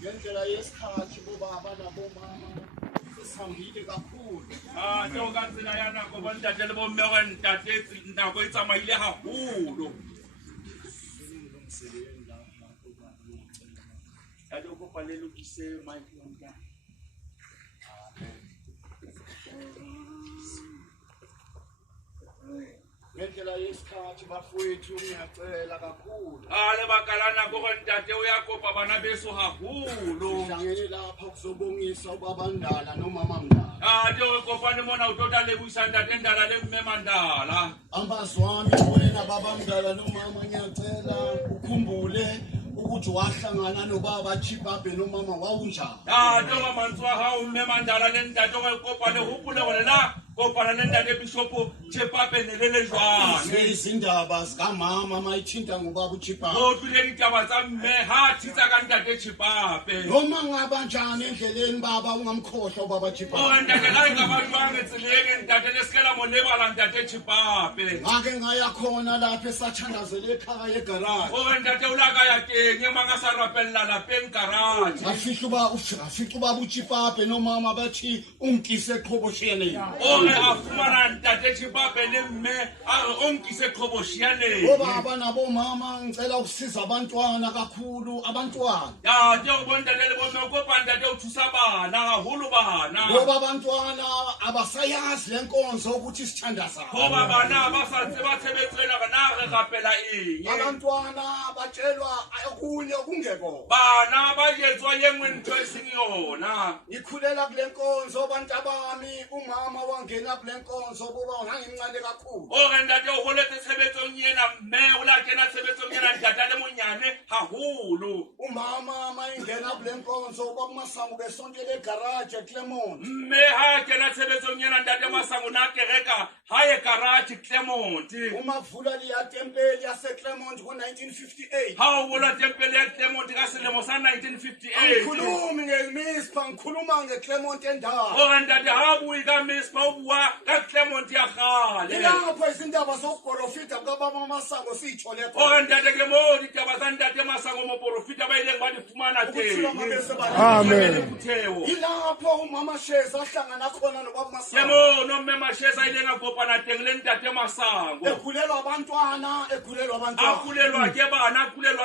ngendlela yesikhathi bobaba nabomama sihambile kakhulu. Tsokatsela ya nako bontate le bomme gore ntate nako e tsamaile haholo. Ya di kopa le lokise mic ya nka. Ngendlela yesikhathi bafowethu ngiyacela kakhulu. Lebaka la nako gore ntate o ya kopa bana beso haholo. Sihlangene lapha kuzobongisa ubaba Ndala nomama Ndala. Ke kopane mona o tota lebohisa ntate Ndala le mme Mandala. Ambazwami wena baba Ndala nomama ngiyacela ukhumbule ukuthi wahlangana nobaba Chipape nomama wawunjani. Njengoba manswa ha mme Mandala le ntate o kopane hopole gore la kopana le ntate Bishopo Chipape nelele jwane. Izindaba zikamama mayithinta ngobaba uChipape. O tlile ditaba tsa mme ha thitsa ka ntate Chipape. Noma ngaba njani endleleni baba ungamkhohlwa ubaba Chipape. O ntate la ka ba jwang etseleng ntate le skela mo lebala ntate Chipape. Ngake ngaya khona lapha esathandazela ekhaya egarage. O ntate o la ka ya teng manga sa rapella lapeng garage. Afika ubaba uChipape nomama bathi ungikise eqhobosheneni. Afumana ntate Chipape le mme onkise eqhobosheneni. Obaba nabomama ngicela ukusiza abantwana kakhulu abantwana. Njengoba ntate le bomme kopa ntate o thusa bana haholo bana. Ngoba abantwana abasayazi lenkonzo ukuthi sithanda sabo. Ngoba bana ba sa tseba tshebetsela kana re rapela eng. Abantwana batshelwa okunye okungekho. Bana ba jetswa yengwe ntho eseng yona. Ngikhulela kule nkonzo abantu abami umama wangena kule nkonzo boba ngangincane kakhulu. Ntate o holetse tshebetsong yena mme o la kena tshebetsong yena ntata le monyane haholo. Umama mayingena kule nkonzo baba Masango besontele egarage eClermont. Mme ha kena tshebetsong yena ntate Masango na kereka ha e garage Clermont. Uma vula liya tempeli yaseClermont ngo1958. Ha o vola tempele ya Clermont ka selemo sa 1958. Ngikhuluma ngemispa ngikhuluma ngeClermont endala. Ntate ha bui ka mispa o bua ka Clermont ya gale. Ilapho izindaba zokuprofita baba Masango siyithole khona. Ntate ke mo ditaba tsa ntate Masango mo profita ba ileng ba di fumana teng. Amen. Ilapho umama Sheza ahlangana khona nobaba Masango. Yebo no mme Masheza ile ngakopana teng le ntate Masango. Ekhulelwa abantwana. Akhulelwa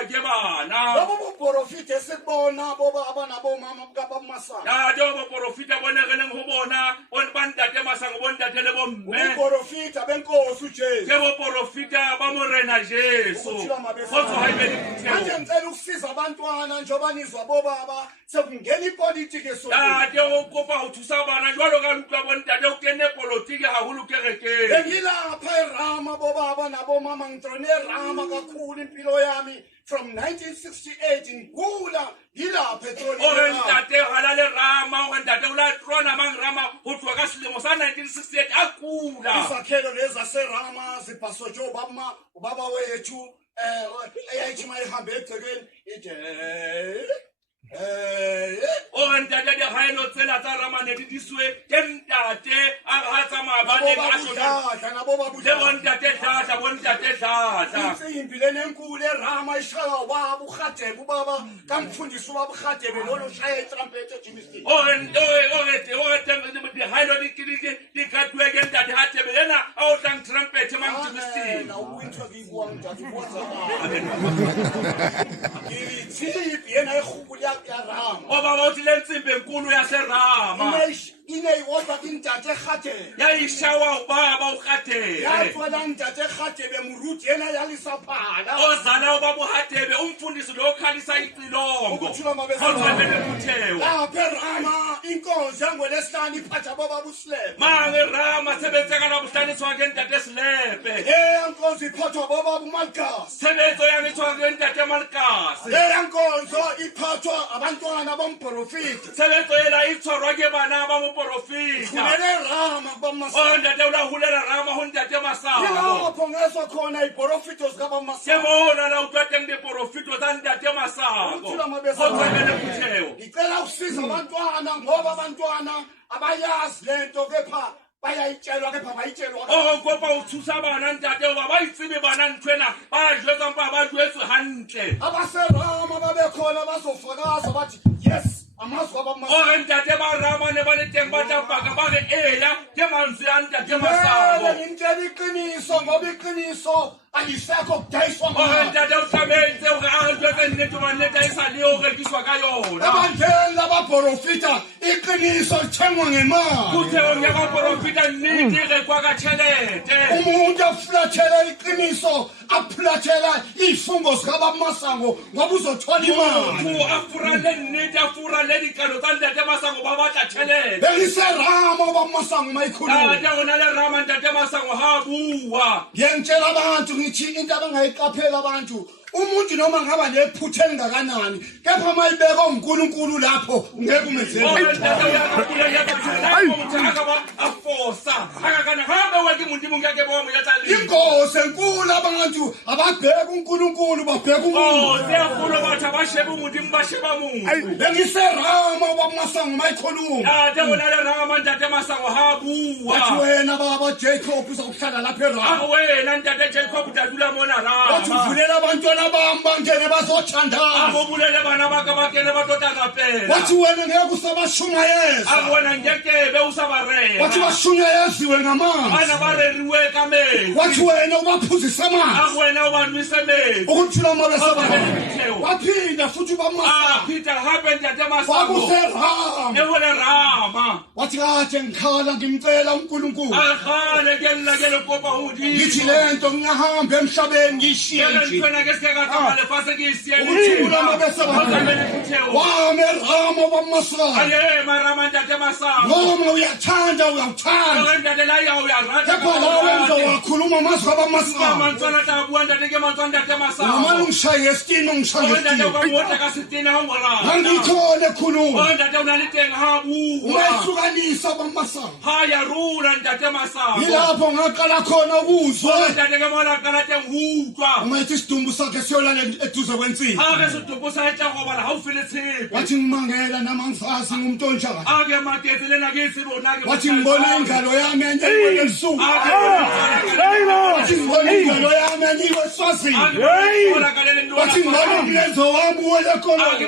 ke bana. Baba uprofita esikubona boba abanabomama baba Masango. Njengoba profita bonegeleng ho bona on ba ntate Masango bo ntate le bomme. Uprofita benkosi uJesu. Yebo profita ba morena Jesu. Khotso ha ibe diphuthelo. Manje ngicela ukusiza abantwana njoba nizwa bobaba sekungena ipolitiki esonto. Ntate o kopa ho thusa bana jwalo ka lutwa bo ntate o kene politiki haholo kerekeng. Bengilapha eRama bobaba nabomama ngitshone eRama kakhulu impilo yami from 1968 ngikula ngilapha eTroni. Ntate hala le Rama o ntate o la trona mang Rama ho tloha ka selemo sa 1968 akula. Izakhelo leza seRama zibhaso jo baba wethu eyayithi mayihambe egcekeni ije ntate di haelo tsela tsa Rama ne di diswe ke ntate a ha tsamaya ba ne ka shona. Le ntate data. Insimbi lenkulu eRama ishaya wabo uGadebe ubaba kamfundisi ubaba uGadebe lolo shaya itrumpet eJimistini. Di haelo di katwe ke ntate Hadebe yena a o tlang trumpet mang Jimistini. Na uwinthwa kibuwa ntate buza Ithi yena ekhubuli yaRama. Baba uthi le nsimbi enkulu yaseRama. Ineyodwa intate eGadebe. Yayishawa ubaba uGadebe. Yathwala intate eGadebe muruthi yena yalisaphala. Ozala ubaba uHadebe umfundisi lo khalisa icilongo. Lapha eRama inkonzo yangolesihlanu iphatha baba uSlebe. Mange Rama sebenzeka nabuhlaniswa ke ntate Slepe. Inkonzo iphathwa baba uMalkas. Sebenzo yangithwa ke ntate Malkas. Inkonzo iphathwa abantwana bomprofiti. Sebenzo yela itshwarwa ke bana ba mo profita. Kumele Rama baba Masango. Ntate ula hulela Rama ho ntate Masango. Lapho ngezwa khona iprofito zikaba Masango. Sibona la utswateng de profito tsa ntate Masango. Ngicela ukusiza abantwana ngoba abantwana abayazi lento kepha bayayitshelwa kepha bayitshelwa o kopa o thusa bana ntate hoba ba itsebe bana nthwena ba jwetsa mpa ba jwetswe hantle abaserama babekhona bazofakaza bathi yes amazwi ore ntate ba rama ne ba le teng ba tapaka ba re eya ke mantswe a ntate Masango ngimtshela iqiniso ngoba iqiniso alisekho kudayiswa ore ntate o tlametse hore a jwetse nnete hoba nnete a e sa le o rekiswa ka yona ebandleni labaprofita iqiniso lithengwa ngemali kutheong ya baprofita nnete e rekwa ka tjhelete umuntu afulathela iqiniso aphulathela izifungo zikaBaMasango ngoba uzothola imali motho a furale nnete a furale dikalo tsa ntate Masango ba batla tjhelete bengiserama uBaMasango mayikhuluma tate go na le rama ntate Masango ha bua ngiyangitshela abantu ngithi into abangayiqaphela abantu umuntu noma ngaba nephutha elingakanani kepha mayibeka uNkulunkulu lapho ngeke umenzele inkosi enkulu abantu ababheka uNkulunkulu babheka umuntu bengiserama uBaMasango mayikhuluma wathi wena baba Jacob uzokuhlala lapha eRama wathi uvulela abantwana bami bangene bazothandana wathi wena ngeke usabashumayeza wathi bashumayeziwe ngamanzi wathi wena ubaphuzise amanzi ukuthula mabesaba waphinda futhi uBaMasango wathi kade ngikhala ngimcela uNkulunkulu ngithi lento ngiyahamba emhlabeni ngiyishiye ukuthula mabesaba wami eRama uBaMasango noma uyathanda uyawuthanda kepha la wenza wakhuluma amazwi aBaMasango noma ungishaye esitini ungishaye esitini ngangithole khuluma ungayihlukanisa uBaMasango yilapho ngaqala khona ukuzwa ungayithi isidumbu sakhe siyolala eduze kwensipho wathi ngimangela nama ngisazi ngumuntu onjani wathi ngibona ingalo yami enye elisuku wathi ngibona ingalo yami enye eswazini wathi ngibona umlenze wami uwele ekoloni wathi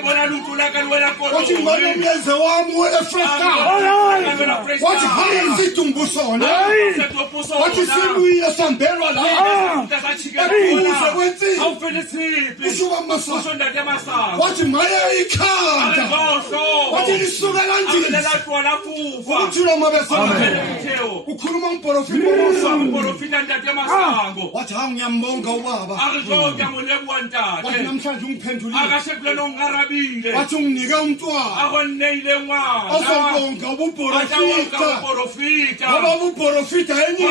ngibona umlenze wami uwele eFreyistata wathi hayi isidumbu sona wathi sibuye sambelwa la eduze kwensipho usho uBaMasango wathi maye ikhanda wathi lisuka kanjani ukuthula mabesaba ukhuluma umprofita wathi hawu ngiyambonga ubaba wathi namhlanje ungiphendulile wathi unginike umntwana ozobonga ubuprofita ngoba ubuprofita enye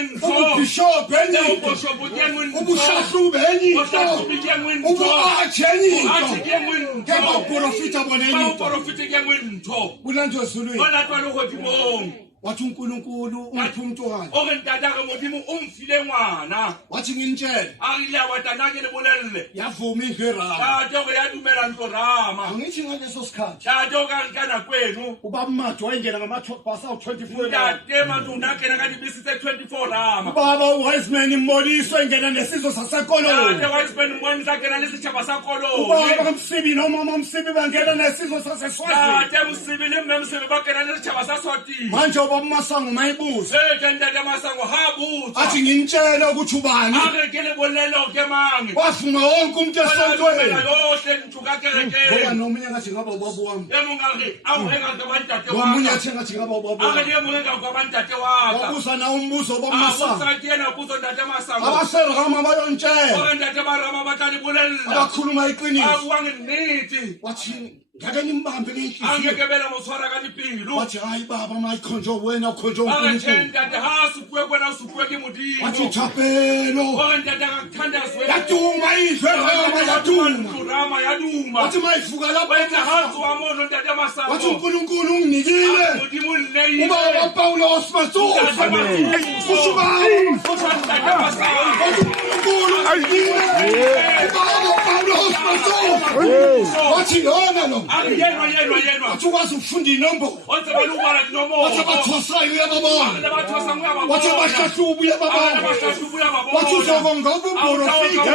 into ubishop enye into ubushahlubi enye into ubuathi enye into kepha uprofita bona enye into kulanjwe ezulwini wathi uNkulunkulu ungiphi umntwana wathi nginitshele yavuma iVerama angithi ngaleso sikhathi uBaMathi wayengena ngamathobhasi awu-24 ubaba uWiseman Moliso engena nesizwe sasekoloni ubaba Msibi nomama Msibi bangena nesizwe saseSwazini manje uBaMasango mayibuza athi nginitshele ukuthi ubani wafuma wonke umuntu esontweni ngoba nomunye ngathi ngaba ubaba wami nomunye athi ngathi ngaba ubaba wami wabuza nawo umbuzo uBaMasango abaseRama bayontshela abakhuluma iqiniso wathi ngake nimbambe ngenhliziyo wathi hayi baba mayikhonjwe wena ukhonjwe uNkulunkulu wathi thapelo yaduma iVerama yaduma wathi mayivuka lapho wathi uNkulunkulu unginikile ubaba Paulos Masuku usho ubaba wathi uNkulunkulu unginikile ubaba Paulos Masuku wathi lona lo Yenwa. wathi ukwazi ukufunda inombolo Onse balubala wathi dinomo. abathosayo uyababona Abathosa nguyababona. wathi abahlahluba uyababona Abashahlubu uyababona. wathi uzobonga ubuprofita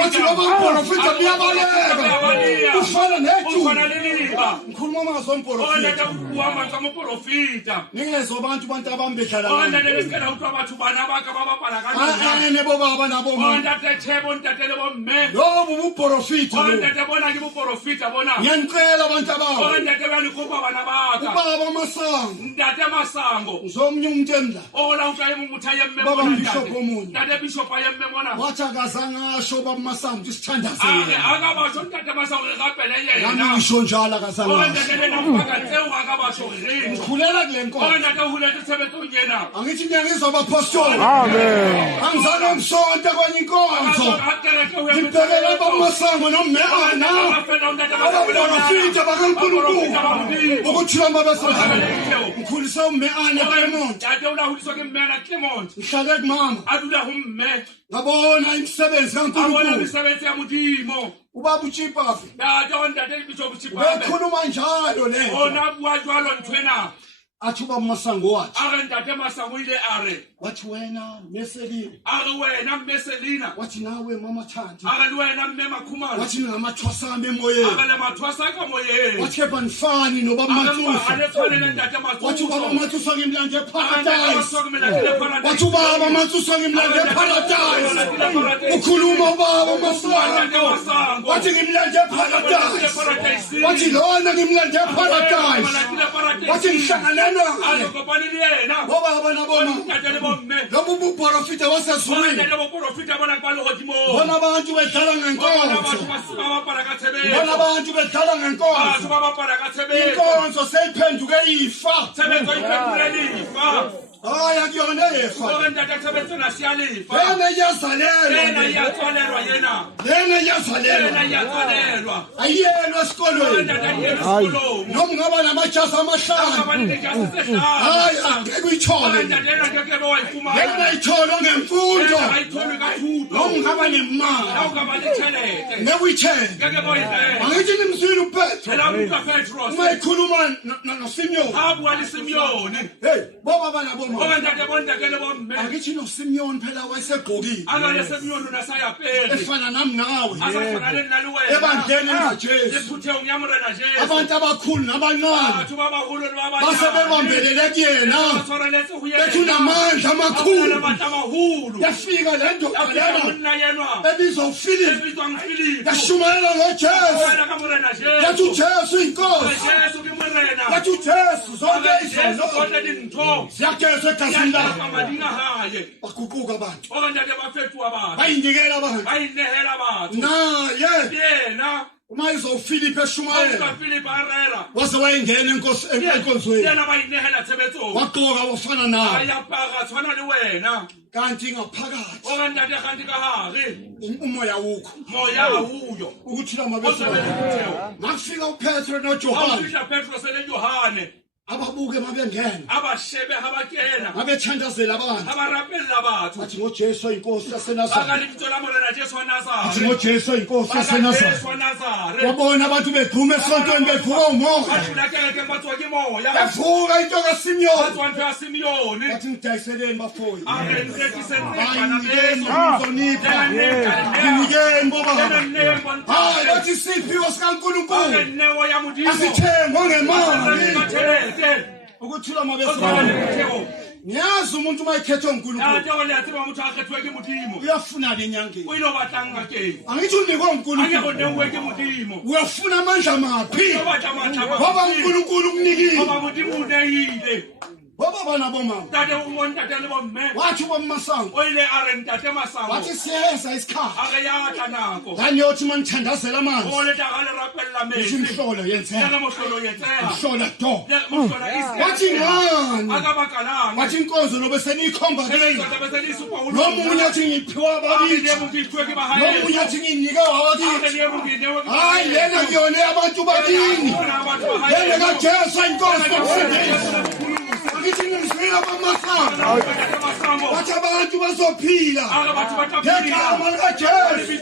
wathi loba uprofita buyabaleka ufana nethu Ufana leliba. ngikhuluma amazwi omprofita Ondata ukuhamba ngamuprofita. ningezo abantu abami bedlala Ondata lesikela ukuthi abathu bana bakhe bababhala kanjani. ane bobaba naboma Ondata chebo ontatele bomme. lobo buprofita lo Ondata bona ke buprofita bona. ngiyanicela abantu ababo Ondata bayalikhomba bana bakhe. ubaba masango Ndate masango. uzomnye umuntu emla Ola uta yemutha yemme Baba bona. Bishop omunye. Ndate bishop yemme bona. wathi akazange asho baba masango ukuthi sithandaze Ake yena akabasho ndate masango ngapele nami yena. ngisho njalo akazange asho Ondata lena mpaka akabasho ngini. khulela kule nkonzo Ondata hulete sebenzo yena. angithi ngiyangizwa abapostoli Amen. angizange msonto kwenye inkonzo ngibhekele bamasango nommeana abaprofita bakankulunkulu ukuthi lamba besana ngikhulisa ummeana Clement ngihlale kumama ngabona imisebenzi kankulunkulu ubaba uchipafi bekhuluma njalo le athi ubaba masango wathi wena meselina wathi nawe mama Thandi wathi ningamathwasa ami emoyeni wathi kepha nifani nobaba Mathusa wathi ubaba Mathusa ngimlande eparadise wathi ubaba Mathusa ngimlande eparadise ukhuluma ubaba Masango wathi ngimlande eparadise wathi lona ngimlande eparadise wathi ngihlangane naye bobaba naboma lobu buprofita wasezulwini bona abantu bedlala ngenkonzo bona abantu bedlala ngenkonzo inkonzo seyiphenduke ifa hayi akuyona efa lena iyazalelwa ayiyelwa esikolweni noma ungaba namajazi amahlanu hayi angeke uyithole lena ithole ngemfundo noma ungaba nemali ngeke uyithele angithi nimzwile uPetro uma ikhuluma noSimiyoni hey bobaba naboma angithi noSimiyoni phela wayesegqokile efana nami nawe ebandleni likaJesu abantu abakhulu nabancane basebebambelele kuyena bethi unamandla amakhulu yafika le ndoda lena ebizwa uFilipi yashumayela ngoJesu yathi uJesu inkosi yathi uJesu zonke izinto ziyagezwa egazini lakhe baguquka abantu bayinikela abantu naye uma izofilipi eshumayela waze wayengena enkonzweni wagqoka wafana naye kanti ngaphakathi umoya wukho ukuthi lama ngafika uPetro noJohane ababuke mabengena babethandazela abantu bathi ngoJesu inkosi yaseNazaretha bathi ngoJesu inkosi yaseNazaretha wabona abantu bephuma esontweni bevuka umoya bevuka into kaSimiyoni bathi ngidayiseleni bafowethu nginikeni bobaba hayi bathi siphiwo sikaNkulunkulu asithengwa ngemali ukuthula mabesana ngiyazi umuntu uma ekhethwe uNkulunkulu uyafuna lenyangeni angithi unikwe uNkulunkulu uyafuna amandla maphi ngoba uNkulunkulu ukunikile bobaba nabomama wathi ubamasango wathi siyenza isikhathi ndanyothi uma ngithandazela amanzi ngithi imhlolo yenzeka mhlola do wathi ngani wathi inkonzo nobe seniyikhomba kini nomunye athi ngiphiwa abakithi nomunye athi nginike wabakithi hayi lena kuyona yabantu bakini lena kaJesu inkonzo ngithi ngizwile bamasango wathi abantu bazophila ngegama likaJesu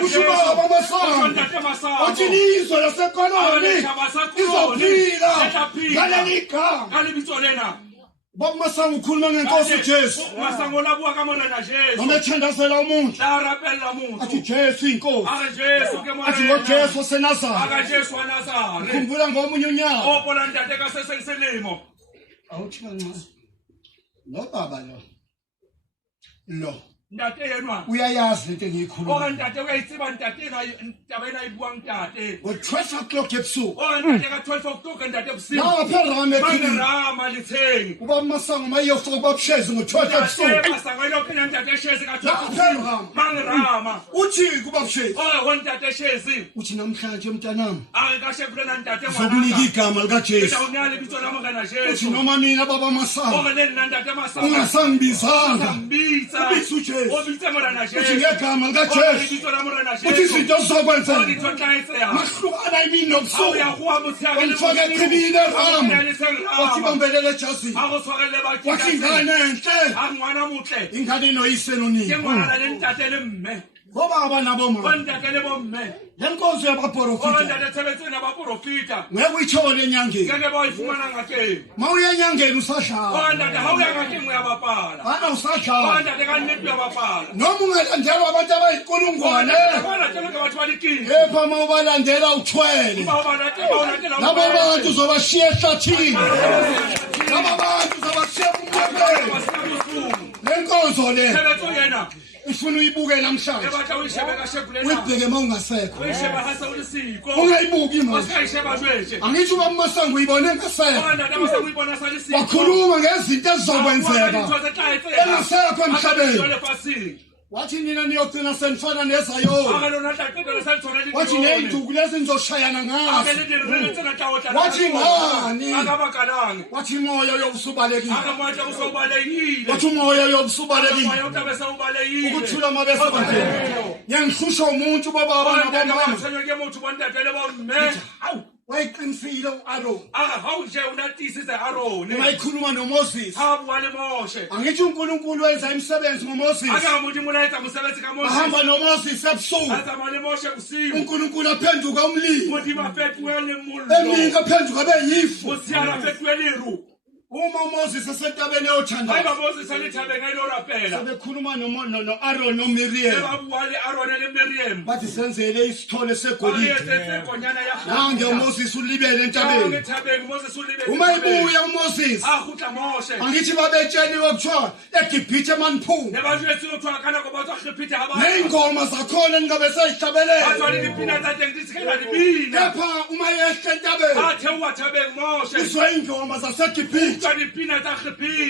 kusho ubaba masango uthi izwe lasekoloni izophila ngaleli gama Baba Masango ukhuluma ngenkosi Jesu Masango labuwa kamona na Jesu noma ethandazela umuntu Darapela umuntu athi Jesu inkosi Jesu ke athi ngoJesu seNazareth Jesu wa Nazareth khumbula ngomunye unyaka Opola ndate kasesengiselimo awuthi kancane lo baba lo ndate yenwa uyayazi into engiyikhuluma ndate uyayitsiba ndate ndaba enayibuwa ndate ngo-12 o'clock ebusuku ndate ka-12 o'clock ndate ebusuku lapha erama ekhini rama lithengi ubaba Masango mayiyofika ubabshezi ngo-12 ebusuku Masango elokhu ndate eshezi ka-12 lapha erama mangirama uthi kubabshezi ndate eshezi uthi namhlanje mntanami kashe kulena ndate zokunika igama likaJesu ngiyawunyala ibizo lami ngana uthi Jesu noma mina baba Masango nena ndate Masango ungasangibizanga mbitsa ubisa uJesu obitsa morana uthi Jesu ngegama likaJesu ibizo lami morana uthi Jesu izinto zizokwenzeka ngithotlaiseya mahlukana imini nobusuku awuyakuwa muthaka ongifake echibini erama wathi bambelele ejazini akoswakele wathi bakhe ingane enhle angwana muhle ingane noyise nonina ngwana lentatele mme bobaba nabomama bantatele bomme lenkonzo yabaprofita ntate tshebetsong ya baprofita ngeke uyithole enyangeni ngeke bayifumana ngakeng ma uya enyangeni usadlala ntate ha o ya ngakeng uyabapala ana usadlala ntate ka nnete uyabapala noma ungalandelwa abantu abayinkulungwane balatele ke batho ba dikini kepha ma ubalandela uthwele labo bantu uzobashiya ehlathini labo bantu uzobashiya kumnyameni lenkonzo le tshebetso yena ifuna uyibuke namhlanje ebatla uyishebe kashebulena uyibheke ma ungasekho uyishebe hasa ulisiko ungayibuki manje osikayisheba jwetshe angithi uba Masango uyibone ngasekho ntate masakuyibona salisiko wakhuluma ngezinto ezizokwenzeka engasekho emhlabeni wathi nina niyogcina senifana nezayoni wathi ney'nduku lezi nizoshayana ngazo wathi ngani wathi moya yobusubalekile wathi umoya yobusubalekile ukuthula mabesebandleni ngiyangihlusha umuntu bobaba nabomama hawu wayiqinisile u-Aroni ungayikhuluma noMoses angithi uNkulunkulu wenza imisebenzi ngoMoses ahamba noMoses ebusuku uNkulunkulu aphenduka umlilo emini aphenduka beyifu uma uMoses esentabeni eyothandaza sebekhuluma no-Aroni noMiriam bathi senzele isithole segolide nange uMoses ulibele entabeni uma ibuya uMoses angithi babetsheliwe kuthiwa eGibhithe maniphume ney'ngoma zakhona ningabe seyihlabelela kepha uma yehla entabeni izwe iy'ngoma zaseGibhithe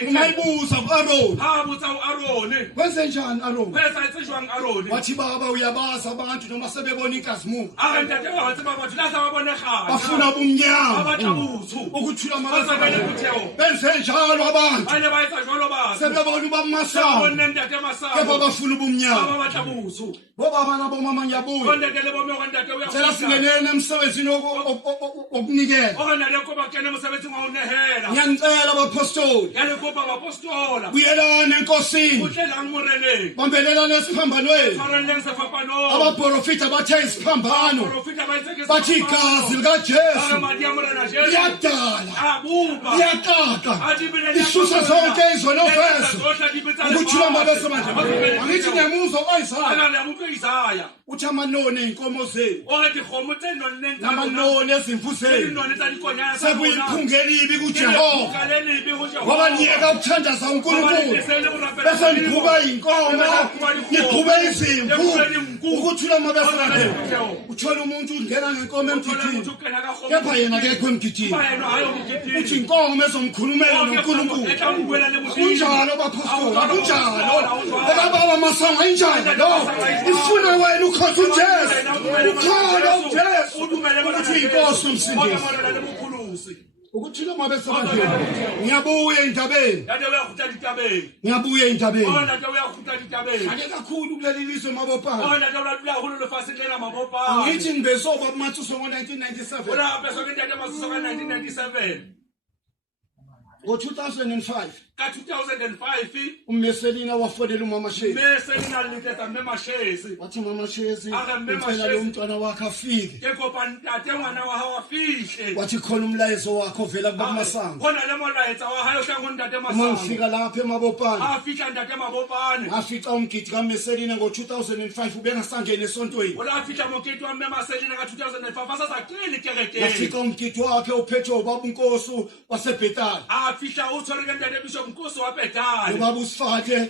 ungayibuza ku-Aroni wenze njani Aroni wathi baba uyabazi abantu noma sebebona inkazimulo bafuna ubumnyama ukuthula benze njalo abantu sebebona ubaba Masango kepha bafuna ubumnyama bobaba nabomama ngiyabuya cela singenene emsebenzini wokunikela ngiyanicela abapostoli buyelane enkosini bambelelane esiphambanweni abaprofita bathe isiphambano bathi igazi likaJesu liyadala liyaqaqa lisusa zonke izono ofeso ukuthula mabesebandleni angithi ngemuzwa Isaya uthi amanoni ey'nkomo zenu namanoni ezimvu zenu sekuyiphunga elibi kuJehova ngoba niyeka ukuthandaza uNkulunkulu bese nigquba iy'nkomo nigquba izimvu ukuthula mabesebandleni uthola umuntu ungena ngenkomo emgidini kepha yena akekho emgidini uthi inkomo ezomkhulumela noNkulunkulu kunjalo bapostoli akunjalo ekababa Masango injalo ifuna wena ukhoza uJesu ukhona uJesu ukuthi inkosi nomsindisi ukuthula mabesebandleni ngiyabuya endabeni ake kakhulu kuleli lizwe mabopana angithi ngibesoba kuMathuso ngo-1997 Ngo-2005 ka 2005 uMeselina wafonela umama Shezi bese linaliteta mema Shezi wathi mama Shezi Ake Mama ngicela Shezi. lo mntwana wakhe afike ke kopa ntate ngwana wa hao afihle wathi khona umlayezo wakhe ovela kuBaba Masango khona le molaetsa wa hayo hlango ntate uma Masango ngifika lapha eMabopane afihla ntate Mabopane ngafica umgidi kaMeselina ngo-2005 ubengasangena esontweni ola afihla mokete wa Mema Selina ka 2005 asasaqini kerekeni ngafica umgidi wakhe uphethwe ubaba uNkosi wasebhetali afihla uthole ke ntate Bishop Nkosi wa Bethani ubaba uSifake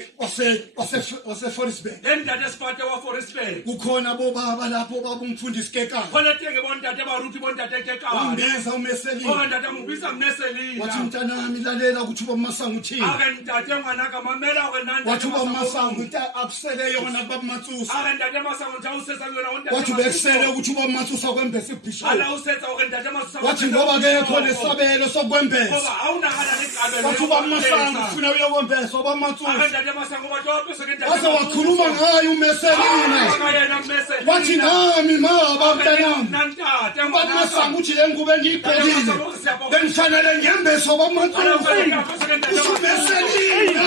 wase-Foresburg ntate Sifate wa Foresburg kukhona bobaba lapho ubaba umfundisi Kekana khona tenge bontate baruti bontate Kekana ungenza uMeselina ntate ngubisa wathi Mneselina mntanami lalela ukuthi uBaba Masango uthini ake ntate ngwana ka mamela ore nante wathi uBaba Masango akusele yona kuBaba Matsusa ake ntate Masango nja usesa yona wathi ntate bekusele ukuthi uBaba Matsusa kwembese ibishop ala usetsa ore ntate Masango wathi ngoba ke khona isabelo sokwembesa ngoba awunakala leqabelo wathi uBaba Masango ufuna uyokwembesa uBaba Matsusa ake ntate Masango bajobe seke ntate waze wakhuluma ngaye uMeselina yena Mneselina wathi nami mama mntanami nantate uBaba Masango uthi le ngubo engiyigqokile bengifanele ngiyembesa uBaba Matsusa uMeselina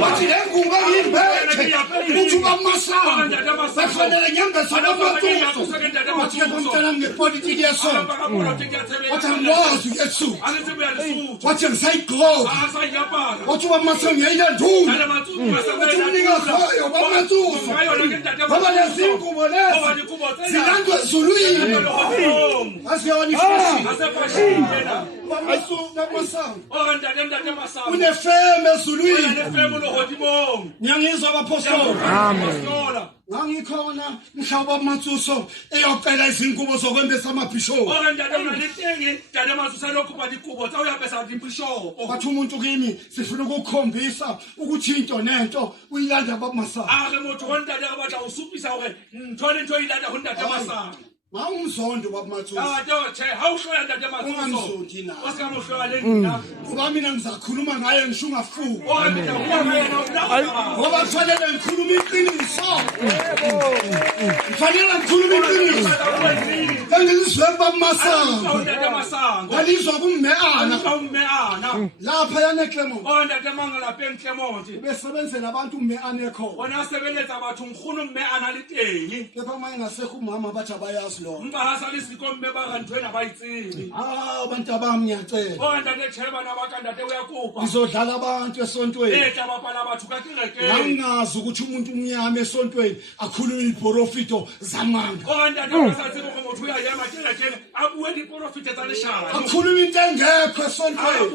wathi le ngubo engiyibethe uthi uBaba Masango befanele ngiyembesa uBaba Matsusa wathi ke mntanami ngepolitiki yesonto wathi angikwazi uyesu wathi ngisayigqoka wathi uBaba Masango ngiyayilendula wathi umnikazi wayo uBaba Matsusa ngoba lezi ngubo lezi zilandwa ezulwini asiyona ifashini uBaba Masango unefeme ezulwini ngiyangizwa abapostoli ngangikhona mhla uBaba Matsusa eyocela izingubo zokwembesa amabhishophu wathi umuntu kimi sifuna ukukhombisa ukuthi into nento uyilanda uBaba Masango ngawumzondo uBaba Matsusa ungamzondi nawe ngoba mina ngizakhuluma ngaye ngisho ungafuka ngoba kufanele ngikhulume iqiniso kufanele ngikhulume iqiniso engizizwe kuBaba Masango ngalizwa kummeana lapha yaneClermont besebenzela abantu ummeana ekhona kepha uma engasekho umama bathi abayazi lona abantu abami ngiyacela ngizodlala abantu esontweni ngangazi ukuthi umuntu umnyama esontweni akhulume iprofito zamanga akhulume into engekho esontweni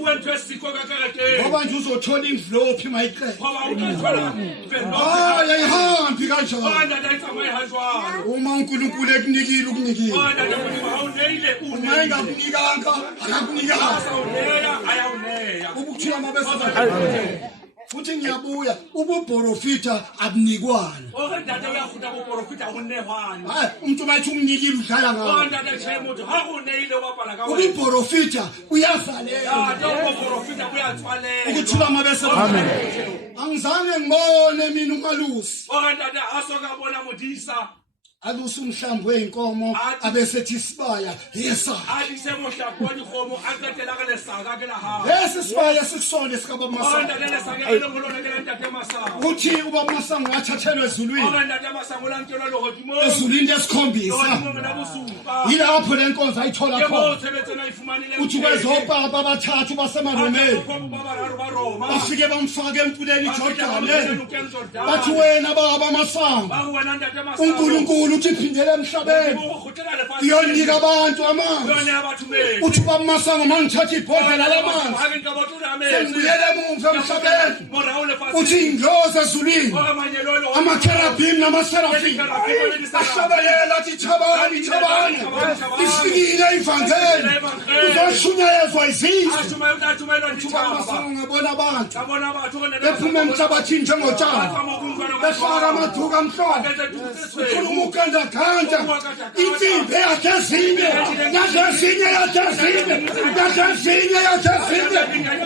ngoba nje uzothola envelope mayiqeda ayihambi kanjalo uma uNkulunkulu ekunikile ukunikile uma engakunikanga akakunikanga ukuthula mabesa futhi ngiyabuya ubuprofita abunikwana hayi umuntu bathi umnikile udlala ngawo ubuprofita uyazalela ukuthula mabesa angizange ngibone mina uMalusi alusa umhlambi weinkomo abesethi sibaya yesa lesi sibaya sikusona sikaBaba Masango uthi uBaba Masango wathathelwa ezulwini ezulwini lesikhombisa yilapho le nkonzo ayithola khona uthi kwezobaba abathathu basemaromeni bafike bamfaka emfuleni iJordani bathi wena baba Masango uNkulunkulu uthi phindele emhlabeni uyonika abantu amanzi uthi uBaba Masango mangithatha ibhodlela lamanzi sengibuyele emuva emhlabeni uthi ingilozi ezulwini amakherubim namaseraphim ahlabelela athi thabani thabani ifikile ivangeli uzoshunyayezwa izizwe uBaba Masango ngabona abantu bephuma emhlabathini njengotshani befaka amaduku amhlophe ukhuluma ugandaganda intsimbi yakhe ezinye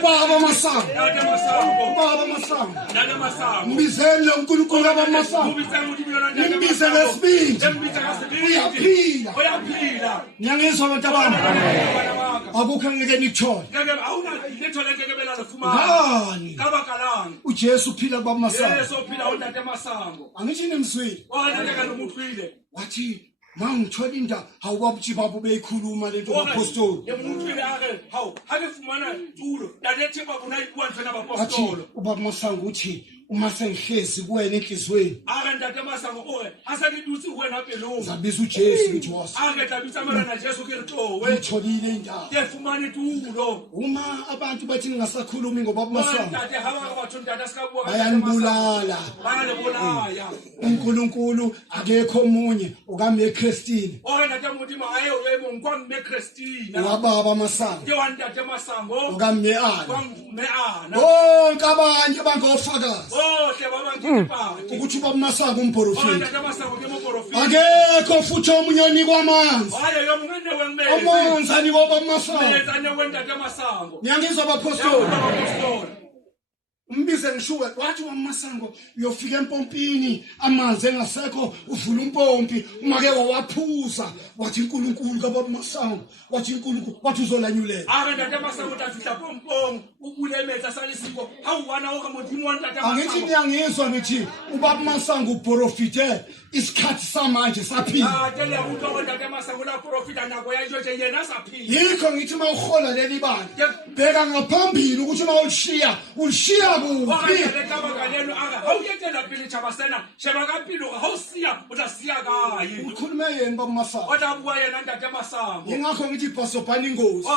baba masango mbizele lo nkulunkulu abamasango nimbize lesibindi uyaphila ngiyangizwa abantu abami akukho ngeke nikuthole ngani uJesu uphila baba masango angithi nemswili wathi mangithola indaba awubabutshi babo beyikhuluma lento apostoli athi ubaba masango uthi uma sengihlezi kuwena enhlizweni zabiza uJesu ngithi ngitholile indaba uma abantu bathi ngingasakhulumi ngobaba masango bayanibulala uNkulunkulu akekho omunye okame Christine wababa masango okame ana bonke abanye bangofakazi ukuthi ubaba masango umprofeti akekho futhi omunye onikwa amanzi amanzi anikwa ubaba masango ngiyangizwa abapostoli umbize ngishuwe wathi wamasango uyofika empompini amanzi engasekho uvula umpompi uma ke wawaphuza wathi uNkulunkulu kababa masango wathi uNkulunkulu wathi uzolanyulela masango utafika pompong ubulemetha salisiko hawuwana okamuntu imonta angithi ngiyangizwa ngithi ubaba masango uprofite isikhathi samanje saphila tele umuntu masango la profita nako yajoje yena saphila yikho ngithi mawuhola leli bani bheka ngaphambili ukuthi mawushiya ulishiya ukhulume yena baba masango ngingakho ngithi Pastor Bani Ngozi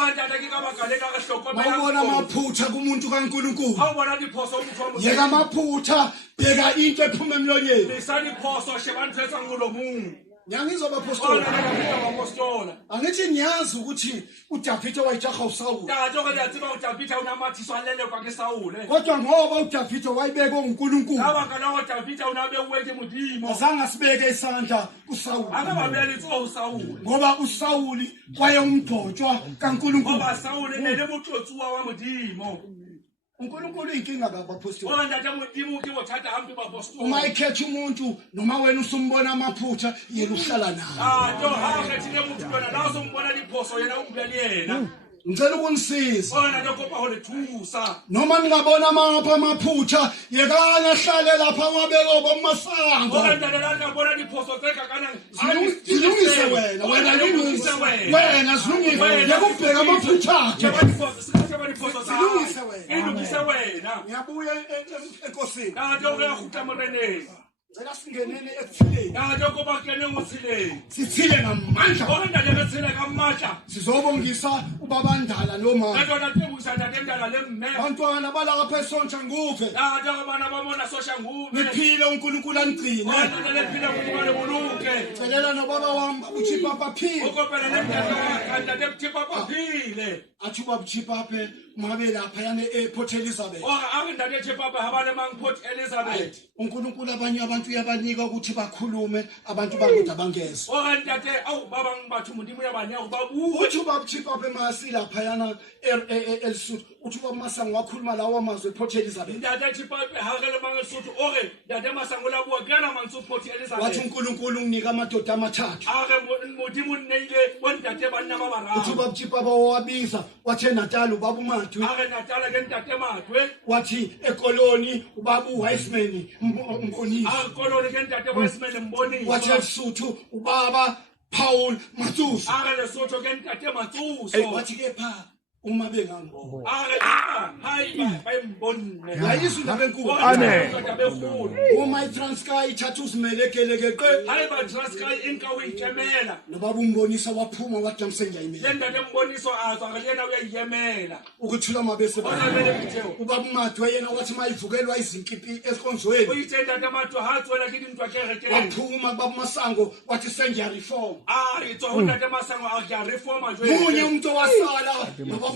mawubona amaphutha kumuntu kaNkulunkulu yeka amaphutha bheka into ephuma emlonyeni ngiyangizwa abapostoli angithi ngiyazi ukuthi uDavid wayijaha uSawule kodwa ngoba uDavid wayibeka uNkulunkulu azange asibeke isandla kuSawule ngoba uSawuli wayengumgcotshwa kaNkulunkulu uNkulunkulu inkinga kabapostoli uma ikhetha umuntu noma wena usumbona amaphutha yena uhlala naye ngicela ukunisiza noma ningabona amapha amaphutha yekana ahlale lapha ngabeko bamasango zilungise wena zilungise yakubheka amaphutha zilungise wena ngiyabuya enkosini ngicela singenene ekuthileni sithile ngamandla sizobongisa ubabandala noma bantwana balapha esontsha nguve niphile uNkulunkulu anigcine celela nobaba wami uthi papa phile athi ubaba Chipaphe mabe lapha yane ePort Elizabeth uNkulunkulu abanye abantu uyabanika ukuthi bakhulume abantu bakude bangeze uthi ubaba Chipaphe masi lapha yana eLesotho uthi ubaba Masango wakhuluma lawo amazwe ePort Elizabeth wathi uNkulunkulu unginika amadoda amathathu uthi ubaba Chipaphe wabiza wathi eNatal ubaba uMathwe wathi eKoloni ubaba uWiseman Mbonisi wathi eLesotho ubaba Paul Matsuso wathi ke pha uma bengambo ayizwi nabenkulu uma iTranskei ithatha uzimelekeleke nobaba uMbonisa waphuma wadamse ngiyayimela ukuthula mabese ubaba uMathwe yena wathi mayivukelwa izinkipi esikonzweni waphuma baba Masango wathi sengiya reform munye umuntu wasala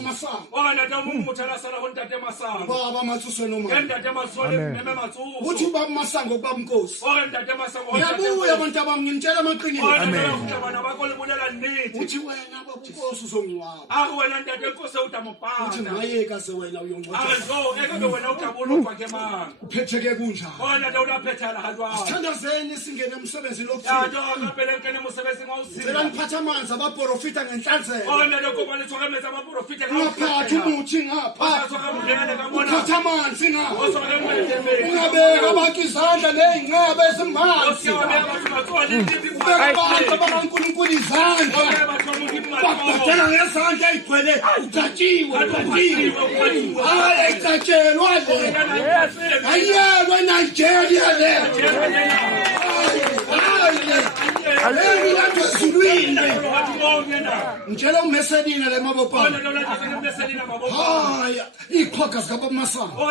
Masango. ore ntate o mongwe motho a la sala go ntate masango Baba Matsuswe ke nomama. ntate masole mmeme matsoso Uthi baba Masango baba Nkosi. ore ntate masango Ngiyabuya abantu abami ngimtshela amaqiniso. ore bana ba go le bolela nnete Uthi wena baba Nkosi uzongiwapha. a re wena ntate nkosi o tla mo Uthi pata ngayeka se wena a re uyongcwatha. zo eka be wena o tla bolokwa ke mang Uphetheke kunjani? ore ntate o la phethala ga jwang Thandazeni singene emsebenzini ya lokufika. jo ka pele kene mosebetsing wa o Phela sila niphatha amanzi abaprofita ngenhlanzeko. ore ntate ko ba le tshwara metsa ba profite ka Ungaphathi umuthi ba ngapha. tshwara mongene ka mona Uphatha amanzi o ngapha. tshwara mongene Ungabeka abantu izandla ney'nqaba o ezimanzi. se wa be ba tshwara tswa le titi Ubeka abantu abakaNkulunkulu izandla. ore ba tshwara modimo Bakubhadela ngezandla ey'gcwele ucatshiwe. Hayi ecatshelwa le. Ayekwe Nigeria le. Hayi lapha ezulwini. Ngitshela umeselina le mabopana. Hayi iqhoga zikababa Masango.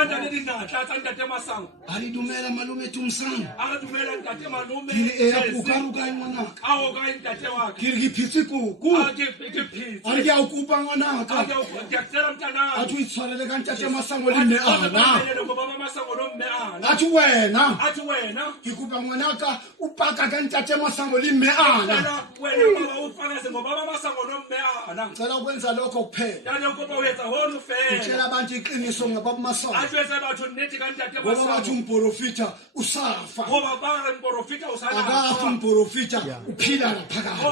Alidumela malume ethi umsango. Kili eyakukaruka ngwanaka. Kili ngiphitsi kuku. Angiyawukupa ngwanaka. Athi uyitshwarele kantate Masango line ana. Athi wena. Ngikupa ngwanaka upaka kantate Masango line ana. Ngicela ukwenza lokho kuphela. Ngitshela abantu iqiniso ngababa Masango. Ngoba bathi umprofita usafa. Akafi umprofita uphila laphakathi.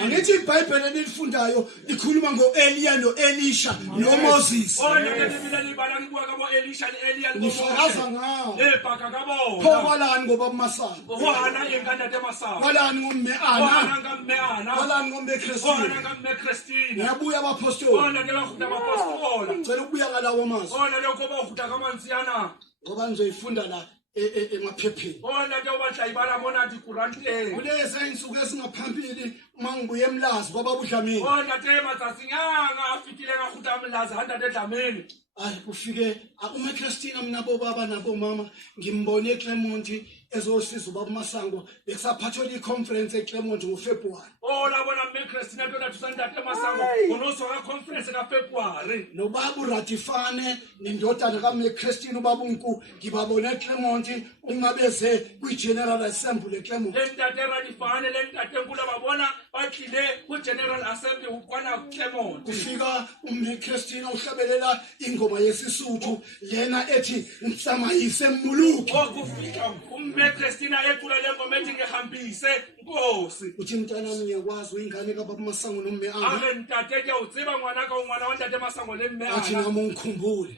Angithi iBhayibheli elifundayo likhuluma ngo-Eliya no-Elisha no-Moses. Ngifakaza ngawo. Pho kwalani ngobaba Masango? Kwalani ngomme Ana? Kwalani ngomme Christine? Ngiyabuya abapostoli. Ngicela ukubuya ngalawo mazwi. Ngoba nizoyifunda la emaphepheni. Kulezi insuku ezingaphambili uma ngibuye eMlazi kwababa uDlamini. Hayi kufike uma Christina mina bobaba nabo mama ngimbone eClermont ezosiza ubaba Masango bekusaphathwa iconference eClermont ngoFebruary. Nobaba uRatifane nendodana kaMe Christine ubaba uNku ngibabone eClermont ungabeze kwiGeneral Assembly eClermont. Kufika uMe Christine uhlabelela ingoma yesisuthu lena ethi umsamayise emuluki. Uthi mntana wami ngiyakwazi uyingane kababa Masango nomme Ana. Athi nami ungikhumbule.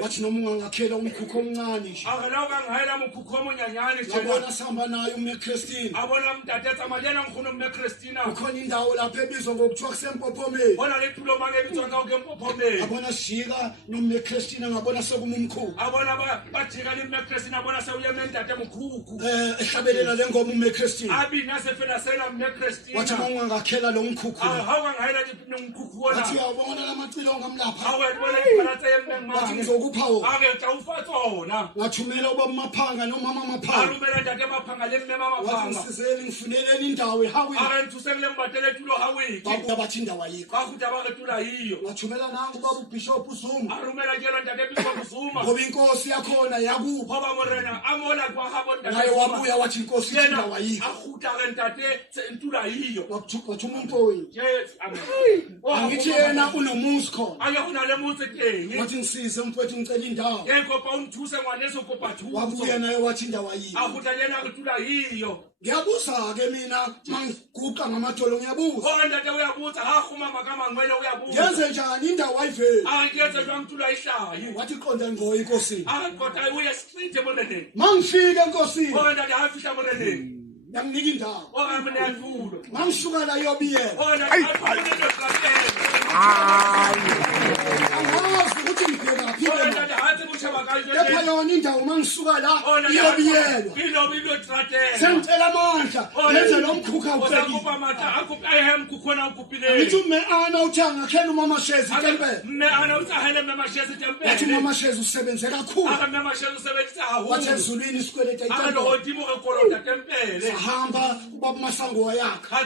Wathi noma ungangakhela umkhukho omncane nje. Wabona sihamba naye uMe Christine. Ukhona indawo lapho ebizwa ngokuthiwa kuseMpophomeni. Abona sijika noMe Christine ngabona sekuma umkhulu. Ehlabelela le ngoma uMe Christine. Wathi uma ungakhela lo mkhukhu. Wathi uyabona lamacilongo amlapha. Wathi ngizokupha wona. Ngathumela ubaba Maphanga nomama Maphanga. Wathi ngisizeni ngifuneleni indawo eHawi. Bathi indawo ayikho. Ngathumela nangu ubaba uBishop Zuma. Ngoba inkosi yakhona yakuba. Naye wabuya wathi inkosi indawo ayikho. Wathuma umpoyi. Angithi yena unomuzi khona. Wathi ngisize mfowethu ngicela indawo. Wabuya naye wathi indawo ayikho. Ngiyabuza-ke mina mangiguqa ngamadolo ngiyabuza. Yenze njani indawo ayiveli? Wathi qonda ngqo enkosini. Mangifike enkosini. Yanginika indawo. Mangisuka la yobiyela. Angazi ukuthi ngibheka phile. kepha yona indawo uma ngisuka la iyobiyelwa sengicela amandla ngenze lo mkhukha ucekile ngithi ume ana uthi angakhela umama Shezi itempele wathi umama Shezi usebenze kakhulu wathi ezulwini isikweleta itempele sahamba ubaba Masango wayakha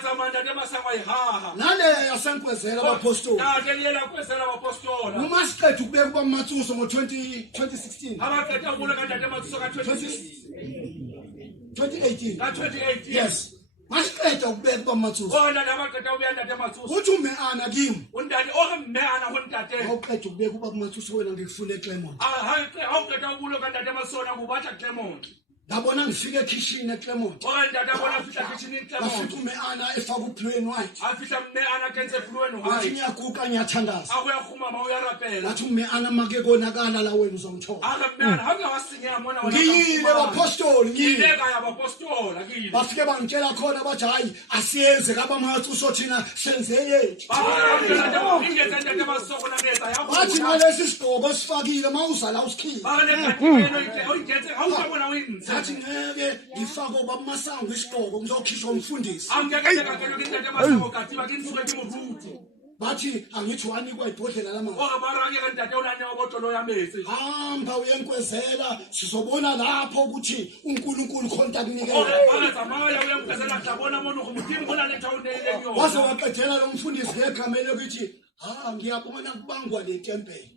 naleyo yasenkwezela abapostoli uma siqeda ukubeka ubaba Mathuso ngo-2016 2018 yes masiqeda ukubeka ubaba Mathuso uthi ume ana kimi awuqeda ukubeka ubaba Mathuso wena ngikufune Clement ngabona ngifike ekhishini eClermont ngafika ume ana efaka ublue and white wathi ngiyaguqa ngiyathandaza wathi ume ana make konakala la wena uzongithola ngiyile abapostoli ngiyile bafike bangitshela khona bathi hayi asiyenze kaba Mathuso thina senze yethu wathi ngalesi sigqoko sifakile mawuza la usikhipha athi ngeke ngifake ubaba Masango isigqoko ngizokhishwa umfundisi bathi angithi wanikwa ibhodlela lamanzi hamba uyenkwezela sizobona lapho ukuthi uNkulunkulu khonta kunikela waze waqedela lo mfundisi ngegamela ukuthi ngiyabona kubangwa le tempele